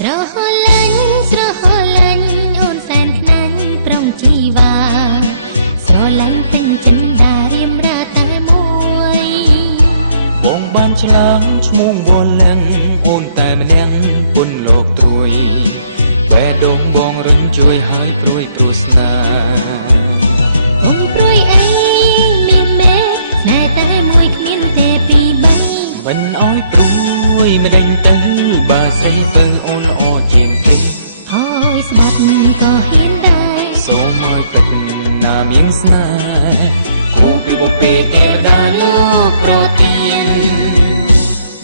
ស្រហលាញ់ស្រហលាញ់អូនសែនខ្នាញ់ប្រុងជីវ៉ាស្រឡាញ់ពេញចិនដារៀមរាតែមួយបងបានឆ្លើងឈ្មោះវល់លាំងអូនតែម្នាក់ពុនលោកត្រួយបែដងបងរញជួយឲ្យព្រួយព្រោះស្នេហ៍អូនព្រួយអីមានមេណែតែមួយគ្មានទេពីរបីមិនអោយព្រួយមិនដេញទៅបើស្រីពើអូនល្អជាងទេហើយស្បាត់ក៏ហ៊ានដែរសូមឲ្យទឹកណាមៀងស្នេហ៍គូពីបុព្វទេវតាលោកប្រទាន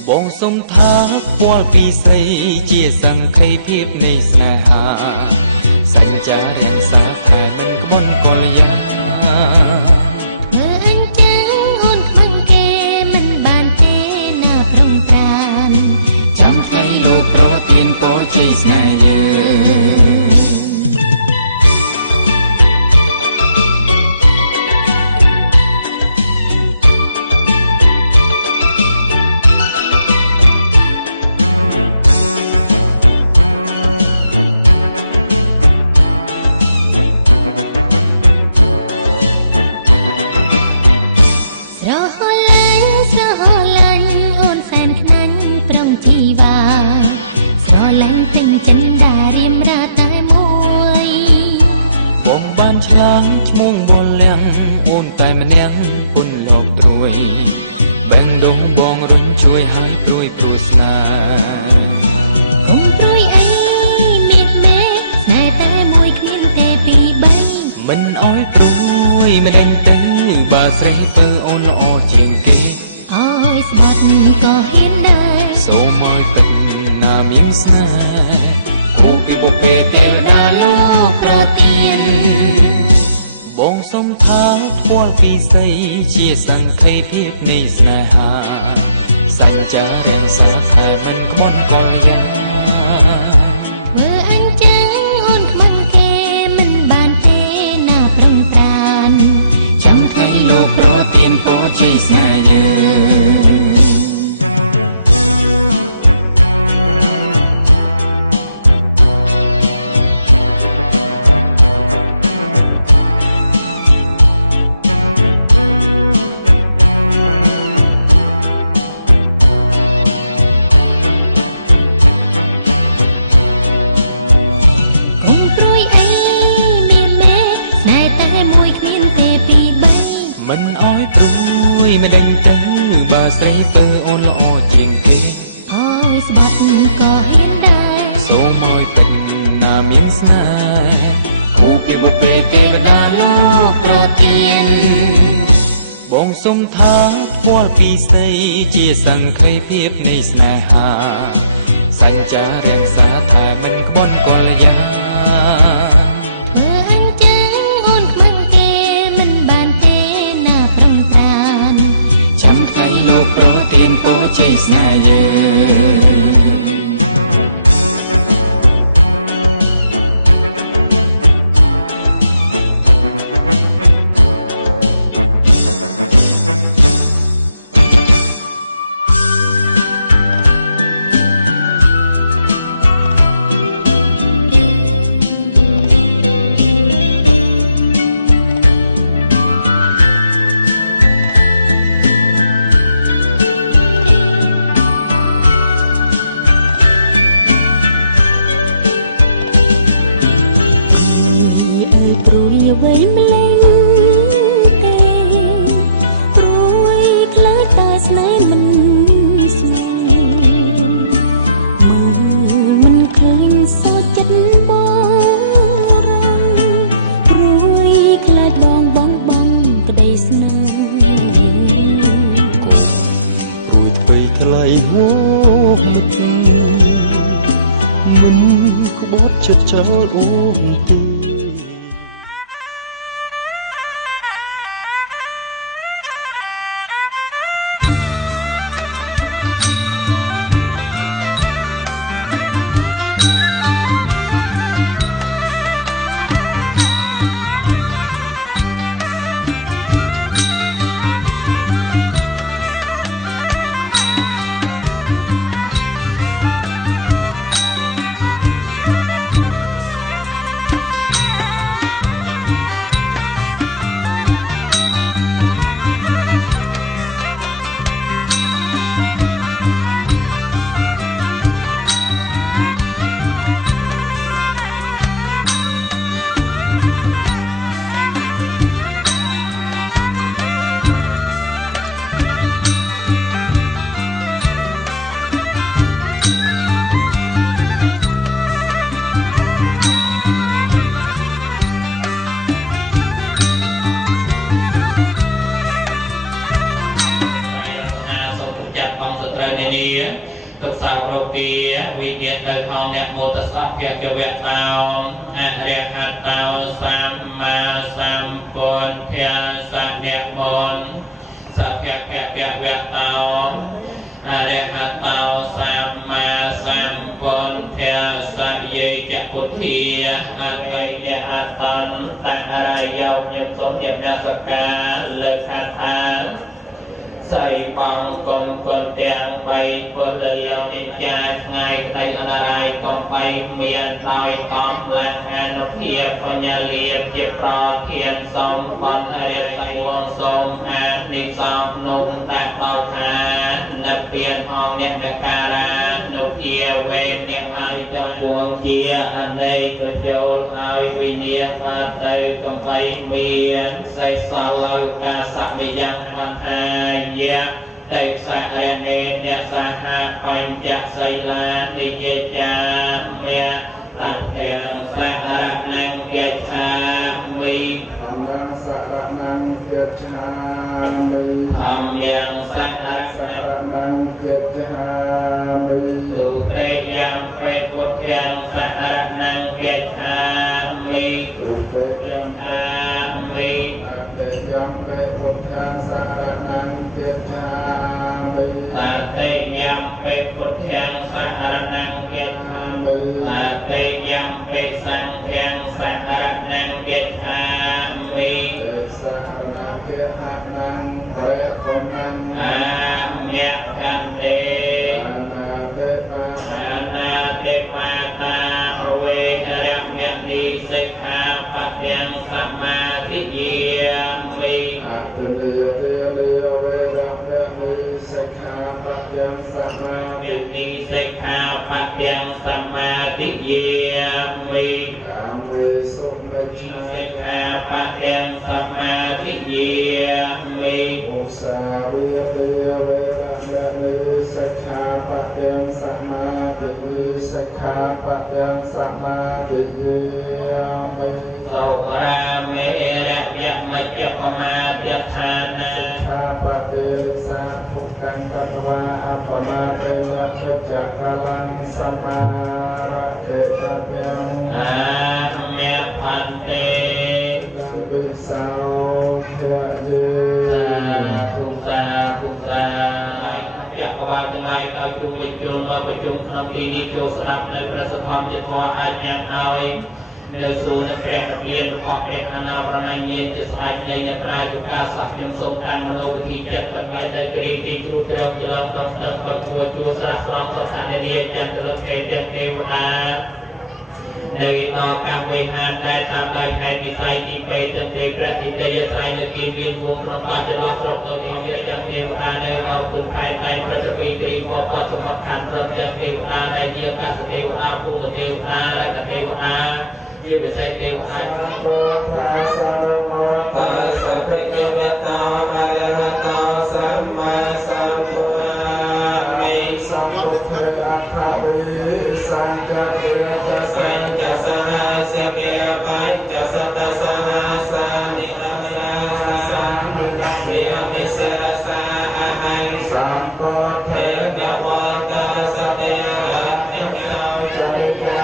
បងសុំថាខ្វល់ពីស្រីជាសង្ខេភាពនៃស្នេហាសញ្ចារាំងសាថែមិនក្បន់កលយាធ្វើអញ្ចឹងអូនខ្មាំងគេមិនបានទេណាប្រុងប្រានចាំថ្ងៃលោកប្រទានពរជ័យស្នេហ៍យើងស្រហលាញ់ស្រហលាញ់អូនសែនខ្នាញ់ប្រុងជីវ៉ាស្រឡាញ់ពេញចិនដារៀមរាតែមួយបងបានឆ្លើងឈ្មោះវល់លាំងអូនតែម្នាក់ពុនលោកត្រួយបែងដងបងរុញជួយឲ្យព្រួយព្រោះស្នេហ៍កុំព្រួយអីមេឃមេណែតែមួយគ្មានទេពីរបីមិនអោយព្រួយមិនដេញទៅបើស្រីពើអូនល្អជាងគេអើយស្បាត់ក៏ហ៊ានដែរសូមឲ្យទឹកណាមៀងស្នេហ៍គូពីបុព្វទេវតាលោកប្រទានបងសុំថាខ្វល់ពីស្រីជាសង្ខេភាពនៃស្នេហាសញ្ចារាំងសាថែមិនក្បន់កលយាធ្វើអញ្ចឹងអូនខ្មាំងគេមិនបានទេណាប្រុងប្រានចាំថ្ងៃលោកប្រទានពរជ័យស្នេហ៍យើងកុំព្រួយអីមានមេណែតែមួយគ្មានទេពីរបីមិនអោយព្រួយមិនដេញទៅបើស្រីពើអូនល្អជាងគេអើយស្បាត់ក៏ហ៊ានដែរសូមឲ្យទឹកណាមៀងស្នេហ៍គូពីបុព្វទេវតាលោកប្រទានបងសុំថាខ្វល់ពីស្រីជាសង្ខេភាពនៃស្នេហាសញ្ចារាំងសាថែមិនក្បន់កលយាធ្វើអញ្ចឹងអូនខ្មាំងគេមិនបានទេណាប្រុងប្រានចាំថ្ងៃលោកប្រទានពរជ័យស្នេហ៍យើងព្រួយអ្វីម្លេះទេព្រួយខ្លាចតែស្នេហ៍មិនស្នេហ៍មើលមិនឃើញសោកចិត្តបងរំព្រួយខ្លាចបងក្តីស្នេហ៍គូព្រួយថ្មីថ្លៃហួសមិត្តមិនក្បត់ចិត្តចោលអូនទេ วิญญาณtới thong nẹt mô tát sát kẹt cho vẹt tao a rẹ hạt tao sam ma sam pôn thea sa nẹt môn sa kẹt kẹt kẹt vẹt tao a rẹ hạt tao sam ma sam pôn thea sa dây chặt cột thia a cây nẹt a tan ta a rai dâu nhập sống nhập na sa ca lệ hạt tha xây bằng con tiền bay quân lời niệm cha ngày tây anh rai con bay miền tây tóm làng an hiệp con nhà liệp hiệp pro thiên sông con hiệp tây quân sông an niệm sông nung tạc tàu thả nập tiền hòn niệm đặc ca ra nụ kia về niệm ai cho buông chia anh đây có châu ai vì niệm phát tây con bay miền xây sao lời ca sạc bị giang văn hai Tây sa ene nè sa ha bánh chạ xây la đi dê cha mẹ tạc thiền sa ra năng kiệt ha mi tham yang sa ra năng kiệt ha mi tham yang sa ra năng kiệt ha mi tu tê yang phê bút yang sa ra năng kiệt ha mi tu tê yang ha mi tê yang phê bút yang sa ra năng kiệt ha mi ta tê yang phê bút yang sa ra năng kiệt ha mi ta tê yang phê sang yang sa ra năng kiệt ha mi tê sa ra năng kiệt ha năng huệ con năng a mẹ can đê ana đê ma ta huệ ra mẹ đi se kha phát yang sa ma thi diêm mi mẹ đi se kha phát yang sa ma thi diêm mi se kha phát yang sa ma thi diêm mi Sâu ra mê rạc nhạc mạch chạc ma tiết thà na mẹ phan tê phung sa chạc ba tương lai cao chung lịch chung vàประชุมក្នុងទីនេះចូលស្ដាប់នៅព្រះសទ្ធម្មជាធម៌អាចញ៉ាំឲ្យនៅសួរនៅព្រះនិព្វានរបស់ព្រះអនាប្រណញ្ញាណជាស្ដេចនៃអ្នកប្រាជ្ញការស័ក្តិខ្ញុំសូមតាមមនោវិធីចិត្តបញ្ញាដែលគ្រីទីគ្រូត្រង់ច្រឡំដល់ស្ទើរបត់ពួរជួស្រះស្រង់សត្វនាចន្ទលកេទាំងទេវតានៅដល់កម្មវិហារដែលតាមដៃខេត្តវិស័យទីពេទាំងទេព្រះទីទេយស្រ័យនៅគៀនមានវងក្នុងបាត់ចន្លោះស្រុកទៅទីវាទាំងទេវតានៅដល់គុណខេត្តតែប្រតិពីគ្រីបបត់សម្បត្តិខាងព្រមទាំងទេវតាដែលជាកាសទេវតាភូមិទេវតាและកទេវតាជាពិសេសទេវតាពុទ្ធសាសនាតាសព្ទិវតោអរហតោសម្មាសម្ពុទ្ធមេសម្ពុទ្ធអថវិសង្ឃទេតសង្ឃសហសេពបញ្ចសតសហសានិរសាសាមិមិសិរសាអហិង្សម្ពុទ្ធេនវតសតិរតញ្ញោចរិយា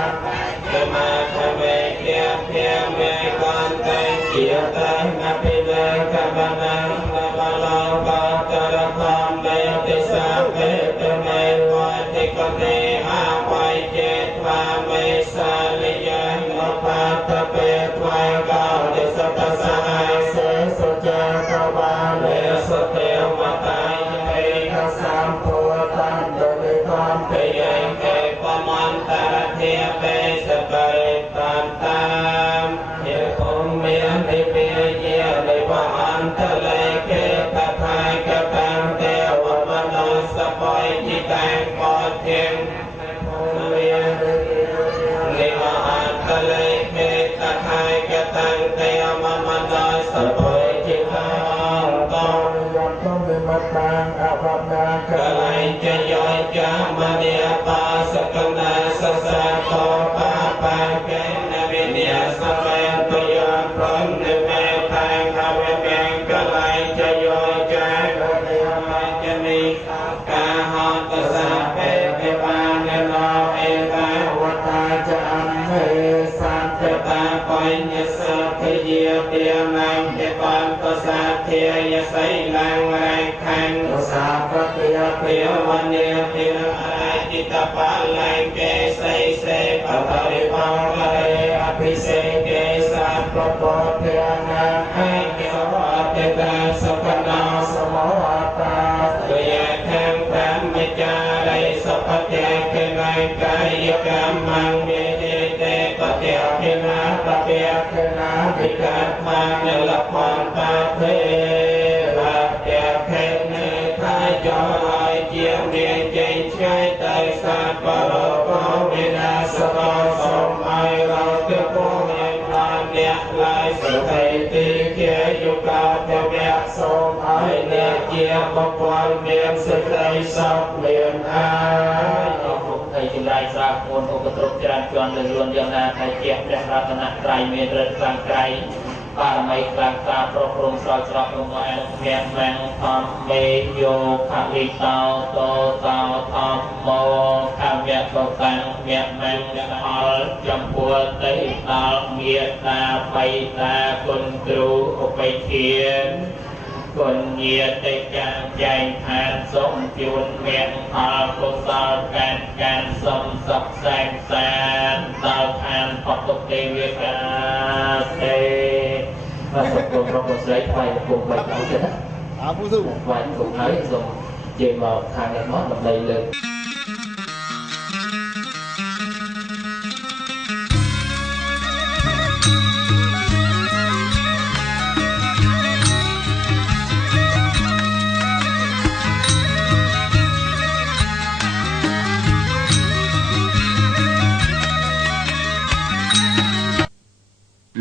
ធម្មភវេគាភេមេកន្តេជាតេអភិវេកបណាំបបលោកតរធម្មេតិសាវេតមេវតិកទេអាវៃចេតវាមេសាលយេនបាតពេថ្វាយកោតិសតសហសេសុចេតវាលេសទេវតាយេកសម្ពុទ្ធันតនិធម្មពេយេកេបមន្តរធាពេសបរិតន្តតាមយេគមមាននិព្វាយានិវអន្តលេកេតថៃកតាំទេវមនោសបយจิตតាំបទធិងភូមិនិវអន្តលេកេតថៃកតាំទេវមនោសបយจิตតាំតមតាំអវតាកលៃចយោចាមនិបាសកណាសសាតោបាបាកេនវិញ្ញាសមេតយោព្រមនិវេតាំអវតាកលៃចយោចាកនិមច្ចនីកាហតសាពេតិបានិណោ បញ្ញសាធិយាទាមាំទេបានក៏សាធិយាសៃឡាងរៃខានក៏សាប្រតិយាភិវនេភិរអាจิตបាឡៃកេសៃសេបបរិបងលៃអភិសេកេសាប្រពោធិនាហេកេវតេតាសុខនោសមវតាទយេខាងប្រាំមិចារៃសុភតេកេណៃកាយកម្មងមេទេតេបតេអភិនាបតេអភិនាវិកាមានលភនបាភេរាតេភេនេថាចោឲ្យជាមានចេញឆ្ងាយតែសាបរកវិណាសកោសូមឲ្យเราទៅពោឲ្យបានអ្នកឡាយសតិទីជាយុគោទវៈសូមឲ្យអ្នកជាបុគ្គលមានសេចក្តីសុខមានអាយុហើយចម្រើនស្រាប់មុនឧបទ្រពច្រើនជាន់លើលួនយ៉ាងណាតែជាព្រះរតនត្រ័យមានឫទ្ធិខ្លាំងក្រៃបារមីខ្លាំងក្លាប្រព្រំស្រោចស្រពក្នុងឯកភៈមាំងធម្មមេយោខលិតោតោតោធម្មោខមយៈកតាំងមៈមាំងអលចំពោះទេដល់មេត្តាបៃតាគុណគ្រូឧបេធាគុណញាតិកាចែងឋានសូមជូនមេផលកុសលការសុំសុខសែងសានដល់ឋានបតុទេវតាទេបាទសូមគោរពប្រសិទ្ធថ្វាយបង្គំបាច់ទៅទៀតណាអរគុណទូថ្វាយបង្គំហើយសូមជើញមកខាងនេះមកដើម្បីលើក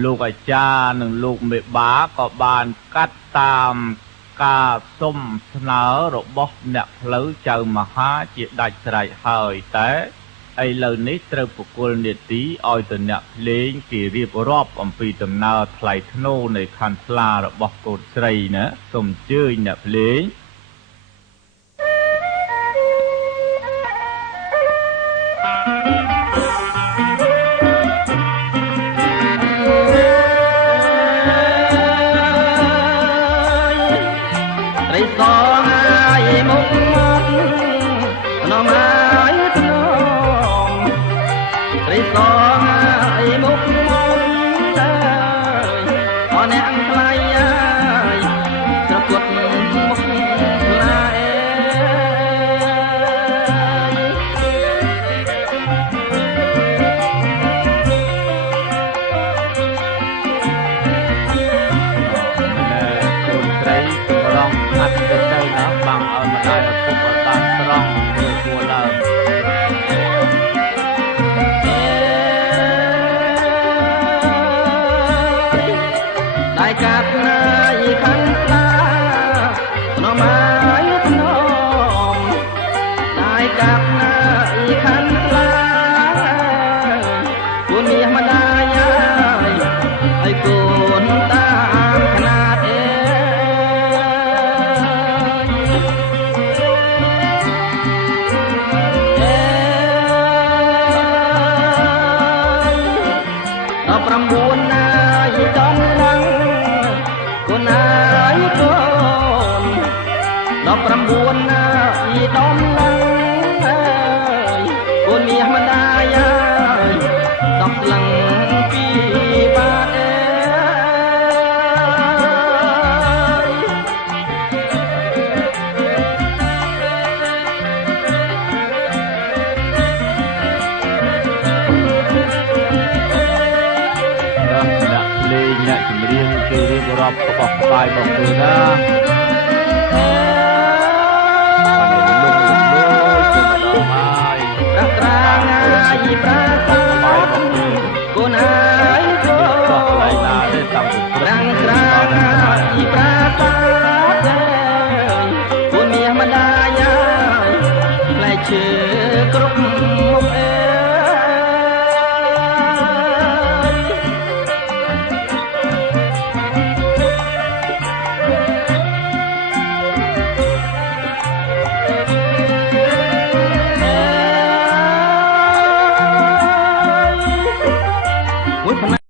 លោកអាចារ្យនិងលោកមេបាក៏បានកាត់តាមការសុំស្នើរបស់អ្នកផ្លូវចៅមហាជាដាច់ស្រេចហើយតែឥឡូវនេះត្រូវប្រគល់នេតិឲ្យទៅអ្នកភ្លេងគេរៀបរាប់អំពីដំណើរថ្លៃធ្នូនៃខណ្ឌថ្លារបស់កូនស្រីណាសូមអញ្ជើញអ្នកភ្លេងអ្នកចម្រៀងគេរៀបរាប់របស់បាយមកគឺណា